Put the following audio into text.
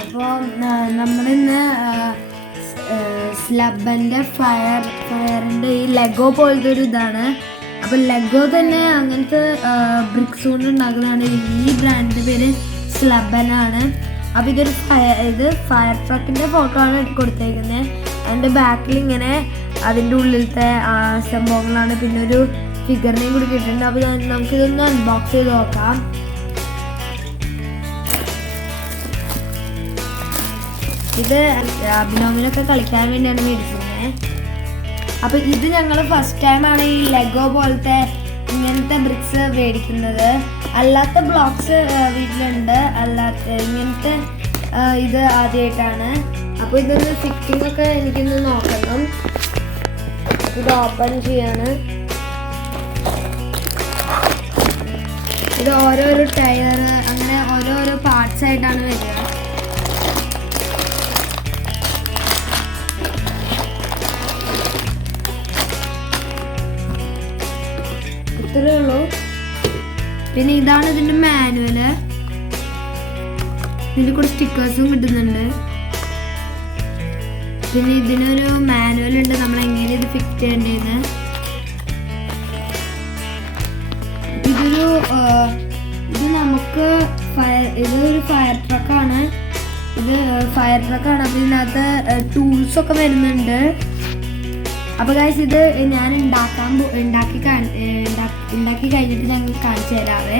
അപ്പോൾ നമ്മളിന്ന് സ്ലബൻ്റെ ഫയറിൻ്റെ ഈ ലെഗോ പോലത്തെ ഒരു ഇതാണ്. അപ്പോൾ ലെഗോ തന്നെ അങ്ങനത്തെ ബ്രിക്സ് കൊണ്ട് ഉണ്ടാക്കുന്നതാണ്. ഈ ബ്രാൻഡിൻ്റെ പേര് സ്ലബനാണ്. അപ്പോൾ ഇത് ഫയർ ട്രക്കിൻ്റെ ഫോട്ടോ ആണ് കൊടുത്തേക്കുന്നത്. അതിൻ്റെ ബാക്കിൽ ഇങ്ങനെ അതിൻ്റെ ഉള്ളിലത്തെ സംഭവങ്ങളാണ്. പിന്നെ ഒരു ഫിഗറിനെയും കൂടി കിട്ടുന്നുണ്ട്. അപ്പോൾ നമുക്കിതൊന്ന് അൺബോക്സ് ചെയ്ത് നോക്കാം. ഇത് അഭിനോമിനൊക്കെ കളിക്കാൻ വേണ്ടിയാണ് മേടിക്കുന്നത്. അപ്പോൾ ഇത് ഞങ്ങൾ ഫസ്റ്റ് ടൈമാണ് ഈ ലെഗോ പോലത്തെ ഇങ്ങനത്തെ ബ്രിക്സ് മേടിക്കുന്നത്. അല്ലാത്ത ബ്ലോക്സ് വീട്ടിലുണ്ട്, അല്ലാത്ത ഇങ്ങനത്തെ ഇത് ആദ്യമായിട്ടാണ്. അപ്പോൾ ഇതൊന്ന് ഫിറ്റിംഗ് ഒക്കെ എനിക്കൊന്ന് നോക്കണം. ഇത് ഓപ്പൺ ചെയ്യാണ്. ഇത് ഓരോരോ ടയർ അങ്ങനെ ഓരോരോ പാർട്സ് ആയിട്ടാണ് വരിക. ഇത്രയേ ഉള്ളൂ. പിന്നെ ഇതാണ് ഇതിൻ്റെ മാനുവല്. ഇതിൻ്റെ കൂടെ സ്റ്റിക്കേഴ്സും കിട്ടുന്നുണ്ട്. പിന്നെ ഇതിനൊരു മാനുവൽ ഉണ്ട്, നമ്മൾ എങ്ങനെ ഇത് ഫിക്സ് ചെയ്യേണ്ടതെന്ന്. ഇത് നമുക്ക് ഇതൊരു ഫയർ ട്രക്കാണ്. അപ്പോൾ ഇതിനകത്ത് ടൂൾസൊക്കെ വരുന്നുണ്ട്. അപ്പോൾ ഗൈസ് ഇത് ഞാൻ ഉണ്ടാക്കി കഴിഞ്ഞിട്ട് ഞങ്ങൾ കാണിച്ചു തരാവേ.